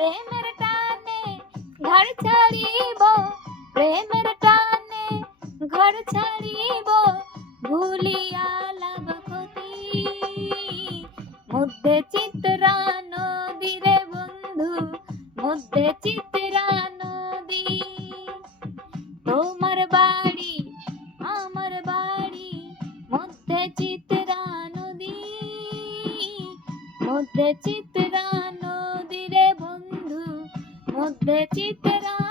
প্রেমের টানে ঘর ছাড়িব, প্রেমের টানে ঘর ছাড়িব, ভুলিয়া লাভ ক্ষতি। মধ্যে চিত্রা নদী রে বন্ধু, মধ্যে চিত্রা নদী। তোমার বাড়ি আমার বাড়ি, মধ্যে চিত্রা নদী, মধ্যে চিত্রা নদী রে বন্ধু, মধ্যে চিত্রা